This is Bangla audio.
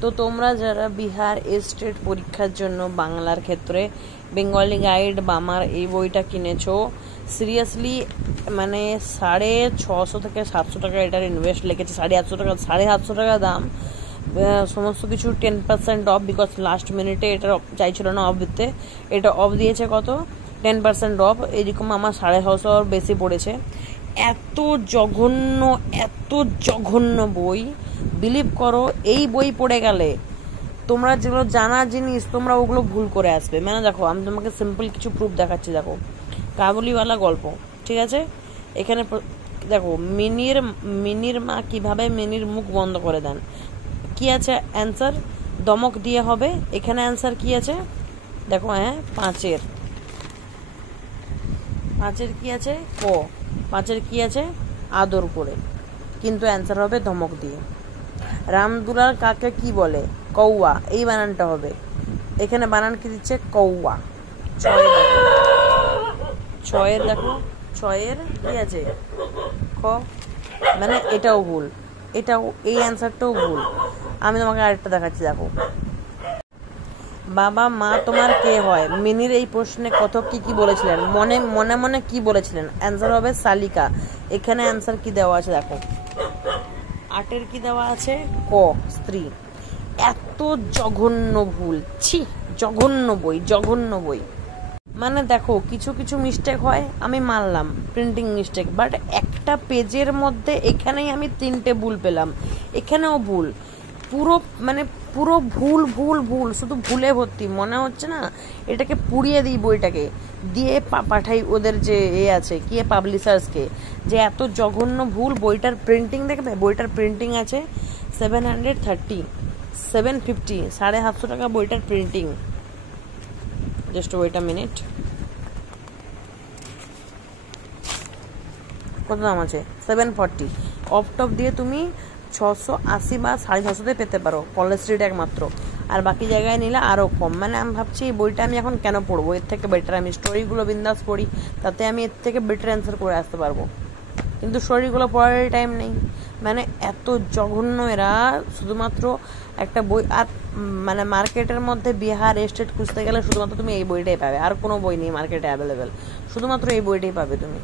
তো তোমরা যারা বিহার স্টেট পরীক্ষার জন্য বাংলার ক্ষেত্রে বেঙ্গলি গাইড বা আমার এই বইটা কিনেছো, সিরিয়াসলি মানে 650 থেকে 700 টাকা এটার ইনভেস্ট লেগেছে। 750 টাকা দাম, সমস্ত কিছু 10% অফ, বিকজ লাস্ট মিনিটে এটা চাইছিল না অফ দিতে, এটা অফ দিয়েছে কত 10% অফ। এরকম আমার 650 বেশি পড়েছে। এত জঘন্য বই, বিলিভ করো এই বই পড়ে গেলে তোমরা যেগুলো জানা জিনিস তোমরা ওগুলো ভুল করে আসবে। মানে দেখো আমি তোমাকে সিম্পল কিছু প্রুফ দেখাচ্ছি। দেখো কাবুলিওয়ালা গল্প, ঠিক আছে? এখানে দেখো মিনির মা কিভাবে মিনির মুখ বন্ধ করে দেন। কি আছে অ্যান্সার? দমক দিয়ে হবে। এখানে অ্যান্সার কি আছে দেখো, হ্যাঁ পাঁচের কি আছে ক, পাঁচের কি আছে আদর করে, কিন্তু অ্যান্সার হবে ধমক দিয়ে। রামদুলাল কাকে কি বলে? কৌয়া, এই বানানটা হবে। এখানে বানান কি দিচ্ছে? কৌয়া। ছয়ের দেখো, ছয়ের কি আছে খ, মানে এটাও ভুল, এটাও এই অ্যান্সারটাও ভুল। আমি তোমাকে আরেকটা দেখাচ্ছি, দেখো বাবা মা তোমার কে হয়? মিনির এই প্রশ্নে কথক কি বলেছিলেন? মনে মনে কি বলেছিলেন? অ্যান্সার হবে শালিকা। এখানে অ্যান্সার কি দেওয়া আছে দেখো, আটের কি দেওয়া আছে ক, স্ত্রী। এত জঘন্য ভুল, ছি, জঘন্য বই। মানে দেখো কিছু মিস্টেক হয়, আমি মানলাম প্রিন্টিং মিস্টেক, বাট একটা পেজের মধ্যে এখানেই আমি 3টে ভুল পেলাম, এখানেও ভুল, পুরো ভুল, শুধু ভুলে ভর্তি। মনে হচ্ছে না এটাকে পুড়িয়ে দিই, বইটাকে দিয়ে পাঠাই ওদের যে আছে কি পাবলিশার্সকে, যে এত জঘন্য ভুল। বইটার প্রিন্টিং দেখবে, বইটার প্রিন্টিং আছে 750, 750 টাকা বইটার প্রিন্টিং। জাস্ট ওয়েট আ মিনিট, কত দাম আছে? 740। অফ টপ দিয়ে তুমি 680 বা 650 পেতে পারো কলেজ স্ট্রিট একমাত্র, আর বাকি জায়গায় নিলে আরও কম। মানে আমি ভাবছি এই বইটা আমি এখন কেন পড়বো, এর থেকে বেটার আমি স্টোরিগুলো বিন্দাস পড়ি, তাতে আমি এর থেকে বেটার অ্যান্সার করে আসতে পারবো, কিন্তু স্টোরিগুলো পড়ার টাইম নেই। মানে এত জঘন্য এরা, শুধুমাত্র একটা বই। আর মানে মার্কেটের মধ্যে বিহার স্টেট খুঁজতে গেলে শুধুমাত্র তুমি এই বইটাই পাবে, আর কোনো বই নেই মার্কেটে অ্যাভেলেবেল, শুধুমাত্র এই বইটাই পাবে তুমি।